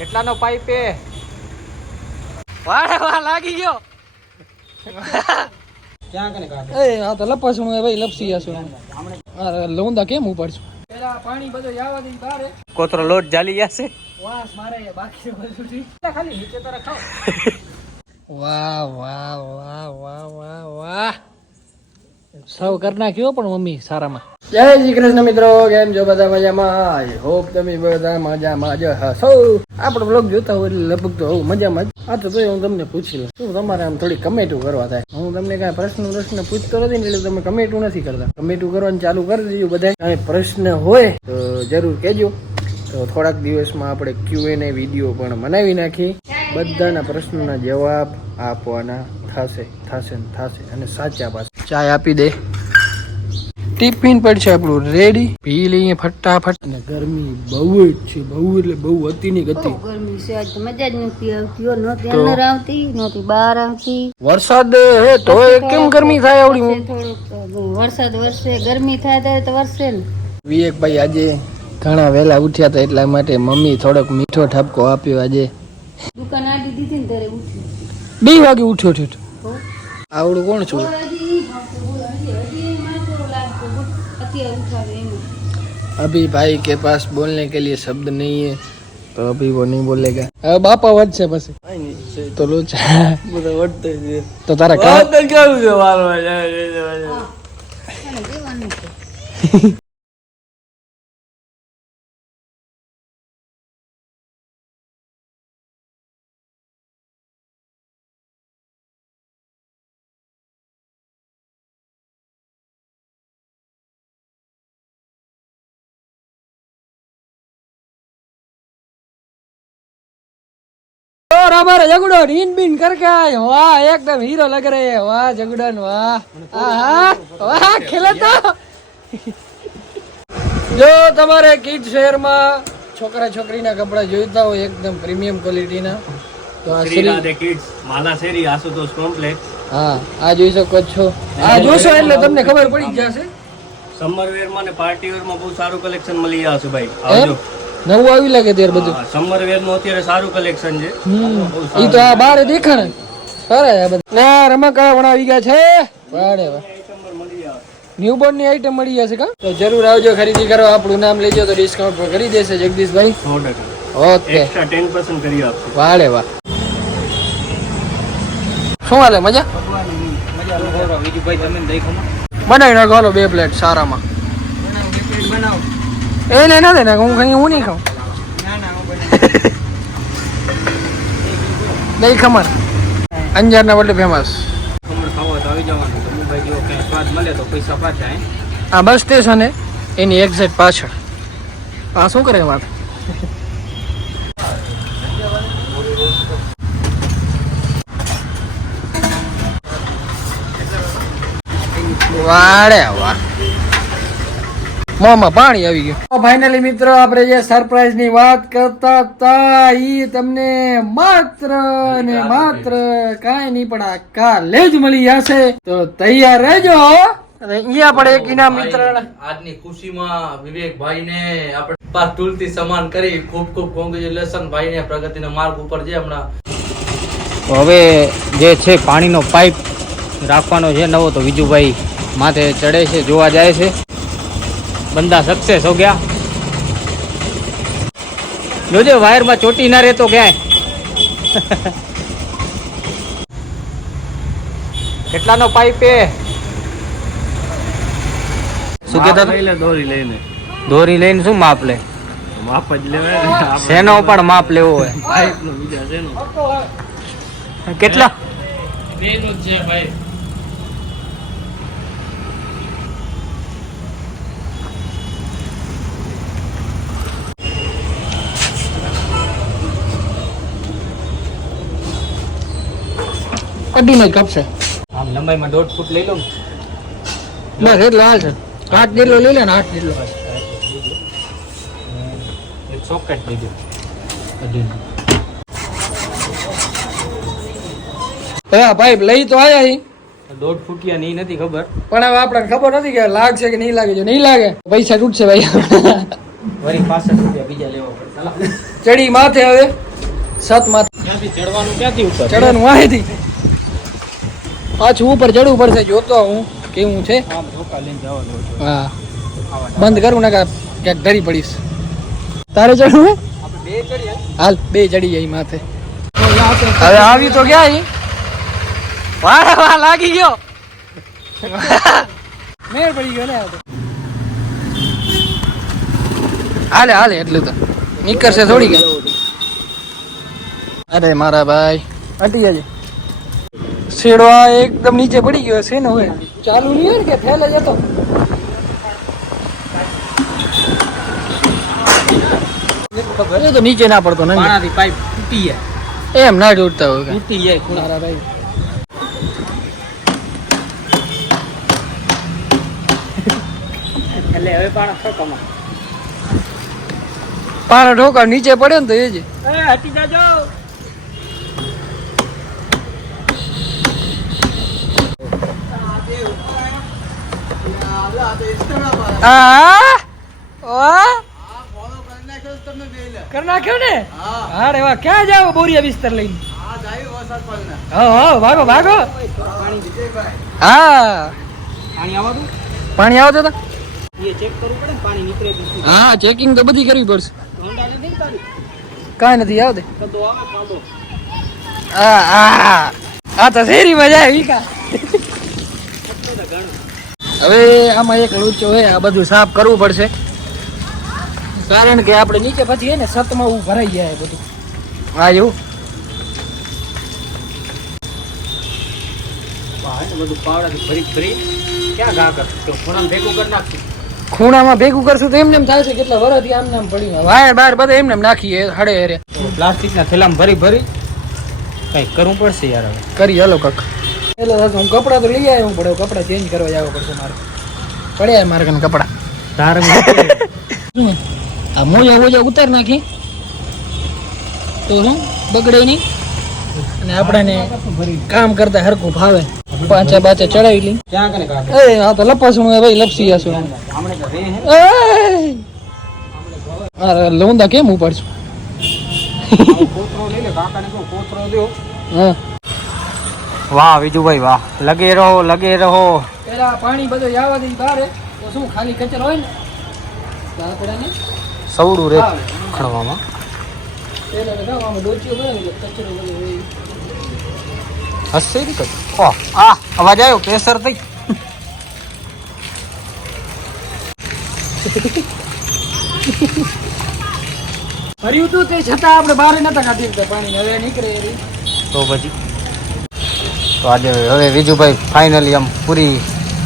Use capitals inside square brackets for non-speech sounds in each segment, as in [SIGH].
કેટલાનો pipe એ? વાળે વાહ લાગી ગયો. ક્યાં કને કાઢે? એ આ તો લપસણું હે ભાઈ લપસી જશું અરે લોંદા કેમ ઉપાડશું પેલા પાણી બધું જવા બારે. કોતરો લોટ જાલી જશે વાસ મારે બાકી બધું ખાલી નીચે તારા ખાઓ વાહ વાહ વાહ વાહ વાહ વાહ. સૌ કરી નાખ્યો પણ મમ્મી સારામાં. જય શ્રી કૃષ્ણ મિત્રો, કેમ છો બધા મજામાં? આઈ હોપ તમે બધા મજામાં જ હશો. આપણો બ્લોગ જોતા હોય એટલે લગભગ તો હું મજામાં જ. આ તો હું તમને પૂછી લઉં. શું તમારે આમ થોડી કમેટું કરવા થાય? હું તમને કાંઈ પ્રશ્ન પ્રશ્ન પૂછતો નથી એટલે તમે કમેટું નથી કરતા. કમેટું કરવાનું ચાલુ કરી દેજો બધા કાંઈ પ્રશ્ન હોય તો જરૂર કહેજો. તો થોડાક દિવસમાં આપણે ક્યુ એ વીડિયો પણ બનાવી નાખી. બધાના પ્રશ્નોના જવાબ આપવાના થશે થશે ને થશે અને સાચા પાસે ચાય આપી દે. ટિફિન પડશે આપણું રેડી પી લઈએ ફટાફટ. અને ગરમી બહુ જ છે બહુ એટલે બહુ અતિની ગતિ. ગરમી છે આજ મજા જ નથી આવતી હો. અંદર આવતી નહોતી બહાર આવતી. વરસાદ હે તો કેમ ગરમી થાય આવડી વરસાદ વરસે ગરમી થાય તો વરસે ને. વિવેકભાઈ આજે ઘણા વહેલા ઉઠ્યા હતા એટલા માટે મમ્મી થોડોક મીઠો ઠપકો આપ્યો આજે દુકાન આડી દીધી ને ત્યારે ઉઠી બે વાગે ઉઠ્યો ઠેઠ આવડું કોણ છું બોલ હજી બોલ હજી હજી મને થોડું લાગતું બોલ અત્યારે ઉઠાવે એમ अभी भाई के पास बोलने के लिए शब्द नहीं है तो अभी वो नहीं बोलेगा હવે બાપા વધશે પછી તો લોચ તો તારા કામ અને દેવાનું છે [LAUGHS] हमारा जगुडन इन बिन करके आए वाह एकदम हीरो लग रहे हैं वाह जगुडन वाह आहा, वाह खेले तो જો તમારે કિડ શહેરમાં છોકરા છોકરીના કપડા જોઈતા હોય એકદમ પ્રીમિયમ ક્વોલિટીના તો આ શ્રી શ્રી કિડ્સ માલા શેરી આશુતોષ કોમ્પ્લેક્સ હા આ જોઈ શકો છો આ જોશો એટલે તમને ખબર પડી જ જશે સમર વેર માં ને પાર્ટી વેર માં બહુ સારું કલેક્શન મળી જશે ભાઈ એમ આવજો નવું આવી લાગે ત્યારે બધું. સમર વેરનું અત્યારે સારું કલેક્શન છે. ઈ તો આ બારે દેખાણે. સારા આ બધા. ના રમકડા પણ આવી ગયા છે. વાડે વાહ. ન્યૂબોર્નની આઈટમ મળી જશે કા? તો જરૂર આવજો ખરીદી કરો. આપણું નામ લેજો તો ડિસ્કાઉન્ટ પર કરી દેશે જગદીશભાઈ. ઓકે. એક્સ્ટ્રા ટેન પર્સન્ટ કરી આપશું. વાડે વાહ. શું હાલે મજા? બીજું ભાઈ તમે બનાવી નાખો હાલો બે પ્લેટ સારામાં. બનાવો. એને ના દે નાખ હું કઈ હું નહીં ખાઉં ના ના હું બનાવું દહીં ખમણ અંજારના બદલે ફેમસ આ બસ સ્ટેશન એની એક્ઝેક્ટ પાછળ આ શું કરે વાત વાડે વાહ મોંમાં પાણી આવી ગયું. ફાઇનલી મિત્રો આપણે જે સરપ્રાઈઝની વાત કરતા હતા ઈ તમને માત્ર ને માત્ર કાંઈ નહીં પણ આ કાલે જ મળી જશે તો તૈયાર રહેજો અને અહીંયા પણ એક ઇનામ મિત્ર આજની ખુશીમાં વિવેકભાઈ ને આપણે પાસ તુલતી સમાન કરી ખૂબ ખૂબ કોંગ્રેચ્યુલેશન ભાઈ ને પ્રગતિના માર્ગ ઉપર છે હમણાં હવે જે છે પાણીનો પાઇપ રાખવાનો છે નવો તો વિજુભાઈ માથે ચડે છે જોવા જાય છે. બંદા સક્સેસ હો ગયા. જોજે વાયરમાં ચોટી ના રહેતો ક્યાંય. [LAUGHS] કેટલાનો પાઇપ એ? શું કહેતા દોરી લઈને. દોરી લઈને શું માપ લે? માપ જ લેવાય [LAUGHS] શેનો પણ માપ લેવો હોય. [LAUGHS] પાઇપ નો બીજા શેનો. કેટલા? છે ભાઈ. અઢીનો જ કપશે. આમ લંબાઈમાં દોઢ ફૂટ લઈ લો બસ એટલો હાલ છે. આઠ જેટલો લઈ લે ને આઠ જેટલો. એક સોકેટ દીધો અઢીનું. હા પાઇપ લઈ તો આયા હી. દોઢ ફૂટિયા નહીં નથી ખબર. પણ હવે આપણને ખબર નથી કે લાગશે કે નહીં લાગે. જો નહીં લાગે પૈસા તૂટશે ભાઈ. વળી પાસઠ રૂપિયા બીજા લેવા પડે. ચડી માથે હવે. સત માથે. ચડવાનું? ક્યાંથી ઉપર? ચડવાનું વાહેથી પાછું ઉપર ચડવું પડશે જોતો હું કેવું છે. હા. બંધ કરું ને ક્યાંક ધરી પડીશ. તારે ચડવું બે હાલ બે ચડી જાય માથે. હવે આવી તો ગયા. વાહ વાહ લાગી ગયો. મેળ પડી ગયો ને આ તો. હાલે હાલે એટલું તો. નીકળશે થોડી ગયા અરે મારા ભાઈ અટી જાય શેડવા એકદમ નીચે પડી ગયો છે ને હવે? ચાલુ નહીં હોય કે ફેલે જતો એ તો નીચે ના પડતો ને પાઇપ તૂટી જાય. એમ ના જોડતા હોય. તૂટી જાય ખૂણા ભાઈ. એટલે હવે પાણા ઠોકામાં પાણા ઢોકા નીચે પડે ને તો એ જ. હટી જાજો. કર નાખ્યો ને? હા. રે વાહ. ક્યાં જાવ બોરિયા બિસ્તર લઈને? હા હા ભાગો ભાગો. હા. પાણી આવવાનું તો. હા ચેકિંગ તો બધી કરવી પડશે. કાંઈ નથી આવતે કદો આ આ આ તો શેરી મજા આવી કા? હવે આમાં એક લૂચો હોય આ બધું સાફ કરવું પડશે. કારણ કે આપણે નીચે પછી હે ને સતમાં એવું ભરાઈ જાય બધું. હા એવું? ખૂણામાં ભેગું કરી નાખશું. ખૂણામાં ભેગું કરશું તો એમને એમ થાય છે કેટલા વરસથી આમ નામ પડી વાયર બાર બધા એમને એમ નાખીએ હાડે હારે પ્લાસ્ટિકના થેલામાં ભરી ભરી. કંઈક કરવું પડશે યાર હવે. કરી હલો કક. એટલે હું કપડાં તો લઈ આવ્યો પડે કપડાં ચેન્જ કરવા જવા પડશે મારે. પડ્યા મારે કને કપડાં. તારે [LAUGHS] આ મોજા મોજા ઉતાર નાખી. તો શું? બગડે નહીં. અને આપણાને કામ કરતા હરખું ભાવે પાંચે બાચે ચડાવી લઈ. ક્યાં એ આ તો લપાસું હે ભાઈ લપસી જશું હમણે તો રે હે. અરે લોંદા કેમ ઉપાડશું? કોતરો લઈ લે કાકાને કોતરો દો હા. વાહ વિજુભાઈ વાહ. લગે રહો લગે રહો. પેલા પાણી બધું આવવા દે બહાર તો શું ખાલી કચરો હોય ને? સવડું રે. ખણવામાં. ને કચરો. હસશે ને ઓહ આ અવાજ આવ્યો પ્રેશર થઈ. [LAUGHS] ફર્યું હતું તે છતાં આપણે બહાર નતા કાઢી પાણી હવે નીકળે. તો પછી? તો આજે હવે વિજુભાઈ ફાઇનલી આમ પૂરી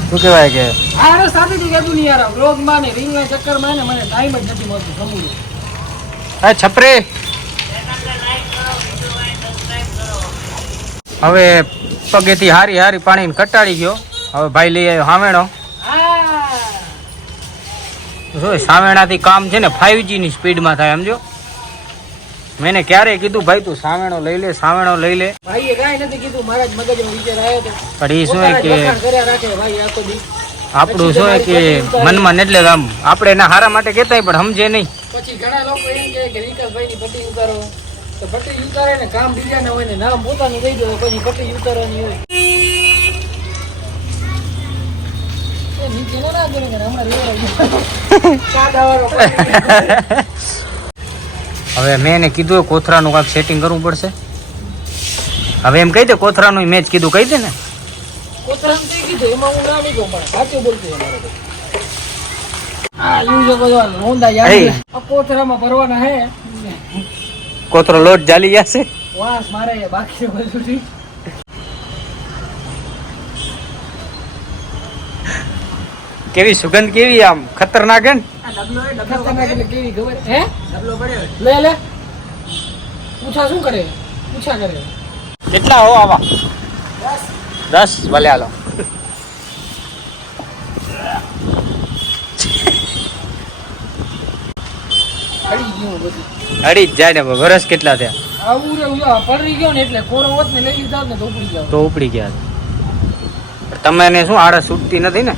શું કહેવાય કે? આ અરે સાથેથી કહેતું નહીં યાર બ્લોગમાં ને રીલના ચક્કરમાં ને મને ટાઈમ જ નથી મળતો સમૂહ આ છપરે! હવે પગેથી હારી હારી પાણી કટાડી ગયો. હવે ભાઈ લઈ આવ્યો સામેણો. જો સામેણાથી કામ છે ને ફાઈવની સ્પીડમાં થાય સમજો મેં એને ક્યારે કીધું ભાઈ તું સાવેણો લઈ લે સાવેણો લઈ લે. ભાઈએ કાંઈ નથી કીધું મારા મગજમાં વિચાર આવ્યો હતો. પણ એ શું કે કર્યા રાખે ભાઈ આખો દી આપણું શું કે મનમાં એટલે આમ. આપણે એના હારા માટે કહેતા પણ સમજે નહીં. પછી ઘણા લોકો એમ કહે કે વિકાસભાઈ ની પટ્ટી ઉતારો. તો પટ્ટી ઉતારે ને કામ બીજાના હોય ને નામ પોતાનું દઈ દો પછી પટ્ટી ઉતારવાની હોય. નીચે ના ને હમણાં પટ્ટી. [LAUGHS] [LAUGHS] હવે મેં એને કીધું કોથરાનું કાંઈક સેટિંગ કરવું પડશે. હવે એમ કહી દે કોથરાનું મેચ કીધું કહી દે ને. કોથરો લોટ જાલી જશે વાસ મારે બાકી બધું કેવી સુગંધ કેવી આમ? ખતરનાક હે ને? લે લે. પૂછા શું કરે? પૂછા કરે. કેટલા હો આવા? દસ. ભલે હાલો. અડી ગયું જ જાય ને વરસ કેટલા થયા? આવું રે પડી ગયો ને એટલે કોરો હોત ને લઈ લીધા ને તો ઉપડી જાવ તો ઉપડી ગયા. તમે એને શું આળસ છૂટતી નથી ને?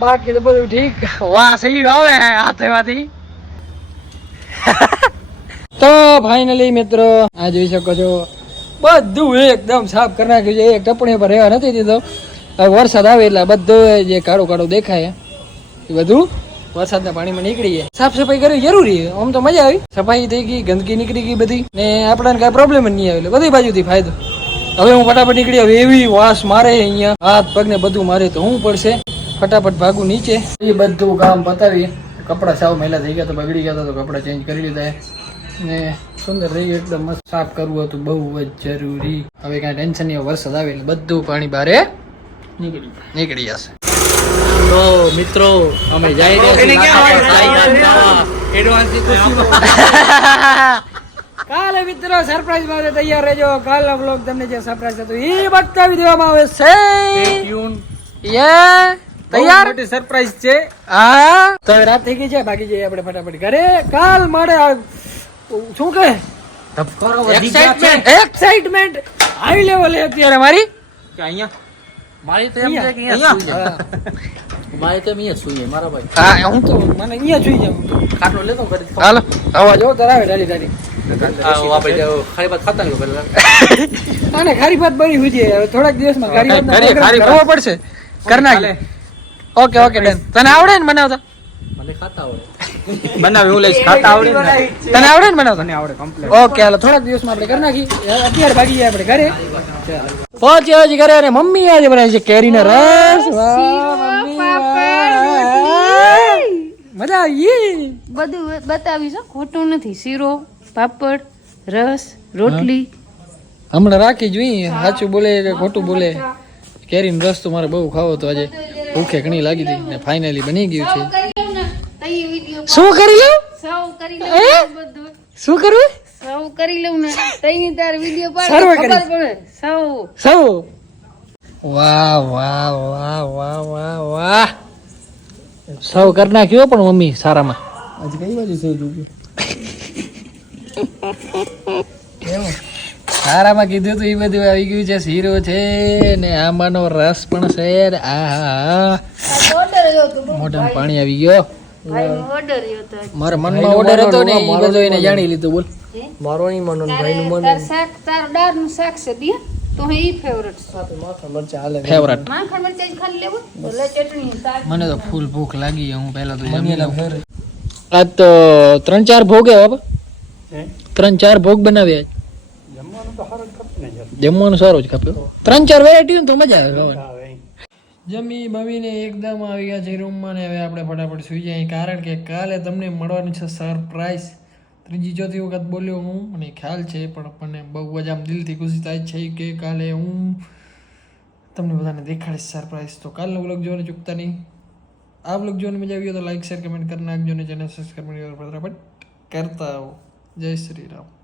બાકી તો બધું ઠીક. વાસી આવે હાથેમાંથી. [LAUGHS] તો ફાઇનલી મિત્રો, આ જોઈ શકો છો, બધું એકદમ સાફ કરી નાખ્યું છે. એક ટપણી પર રહેવા નથી દીધો. વરસાદ આવે એટલે બધું જે કાળું કાળું દેખાય, એ બધું વરસાદના પાણીમાં નીકળી જાય. સાફ સફાઈ કરવી જરૂરી આમ તો મજા આવી. સફાઈ થઈ ગઈ, ગંદકી નીકળી ગઈ બધી. ને આપણને કાંઈ પ્રોબ્લેમ જ નહીં આવે એટલે બધી બાજુથી ફાયદો. હવે હું ફટાફટ નીકળી હવે એવી વાસ મારે અહીંયા. હાથ પગ ને બધું મારે તો હું પડશે. ફટાફટ ભાગું નીચે. એ બધું કામ પતાવી. કપડાં સાવ મેલા થઈ ગયા તો બગડી ગયા હતા તો કપડાં ચેન્જ કરી લીધા ને સુંદર થઈ ગયું એકદમ મસ્ત. સાફ કરવું હતું બહુ જ જરૂરી. હવે કાંઈ ટેન્શન નહીં વરસાદ આવે એટલે બધું પાણી બારે નીકળી નીકળી જશે. તો મિત્રો અમે જઈ રહ્યા [LAUGHS] કાલે મિત્રો સરપ્રાઈઝ માટે તૈયાર રહેજો. કાલનો બ્લોગ તમને જે સરપ્રાઈઝ હતો એ બતાવી દેવામાં આવે છે. યે તૈયાર? મોટી સરપ્રાઈઝ છે. હા. તો રાત થઈ ગઈ છે. બાકી જઈએ આપણે ફટાફટ ઘરે. કાલ મારે શું કહે? એક્સાઇટમેન્ટ એક્સાઇટમેન્ટ હાઈ લેવલે અત્યારે મારી. મારી તો એમ છે કે અહીંયા. અહીંયા? મારી તો અહીંયા સુઈએ મારા ભાઈ. હા હું તો મને અહીંયા જોઈ જાઉં. ખાટલો લેતો ઘરે. હાલો. અવાજ જો તરાવે ડાલી ડાલી આપણે ખાલી બાત ખાતા રહ્યો પેલા અને ખારી ભાત બની હોય થોડાક દિવસમાં ખારી પડશે કર ઓકે ઓકે ડન તને આવડે ને બનાવતા? મને ખાતા આવડે બનાવી હું લઈશ. ખાતા આવડે ને તને આવડે ને બનાવતા? આવડે કમ્પ્લીટ ઓકે હાલો થોડાક દિવસમાં આપણે કરી નાખી અત્યારે ભાગી જાય આપણે ઘરે. પહોંચ્યા હજી ઘરે અને મમ્મી આજે બનાવી છે કેરીનો રસ. મજા આવી બધું બતાવીશ ખોટું નથી. શીરો પાપડ રસ રોટલી. હમણાં રાખી જોઈએ સાચું બોલે કે ખોટું બોલે. કેરીનો રસ તો મારે બહુ ખાવો તો આજે. ભૂખે ઘણી લાગી હતી ને ફાઇનલી બની ગયું છે. કરી શું કરી લઉં કરી? શું કરવું સૌ કરી લઉં ને. તઈ તાર વિડિયો પાડ સર્વે ખબર પડે. સૌ સૌ વાહ વાહ વાહ વાહ વાહ વાહ. સૌ કરી નાખ્યો પણ મમ્મી સારામાં. આજ કઈ બાજુ સૌ કેવું સારામાં કીધું તું એ બધું આવી ગયું છે શીરો છે ને આંબાનો રસ પણ છે બહુ મોઢામાં પાણી આવી ગયો. મારા મનમાં ઓર્ડર હતો ને એ બધું એને જાણી લીધું બોલ. મારો નહીં મનો તારે તાર શાક તાર દાળનું શાક છે દિયા તો હે ઈ ફેવરેટ છે. ફેવરેટ માખણ મરચા જ ખાલી લેવું. ભલે ચટણી શાક. મને તો ફૂલ ભૂખ લાગી હું પહેલા તો જમી લઉં. આ તો ત્રણ ચાર ભોગ બાબા ત્રણ ચાર ભોગ બનાવ્યા જમવાનું સારું જ ખપ્યું ત્રણ ચાર વેરાયટી તો મજા આવે જમી બમીને એકદમ આવી ગયા છે રૂમમાં ને હવે આપણે ફટાફટ સુઈ જઈએ. કારણ કે કાલે તમને મળવાનું છે સરપ્રાઈઝ ત્રીજી ચોથી વખત બોલ્યો હું, મને ખ્યાલ છે, પણ મને બહુ જ આમ દિલથી ખુશી થાય છે કે કાલે હું તમને બધાને દેખાડીશ સરપ્રાઈઝ તો કાલનો વ્લોગ જોવાનું ચૂકતા નહીં. આ વ્લોગ જોવાની મજા આવી તો લાઈક શેર કમેન્ટ કરી નાખજો ને ચેનલ સબસ્ક્રાઈબ કરતા આવો. જય શ્રી રામ.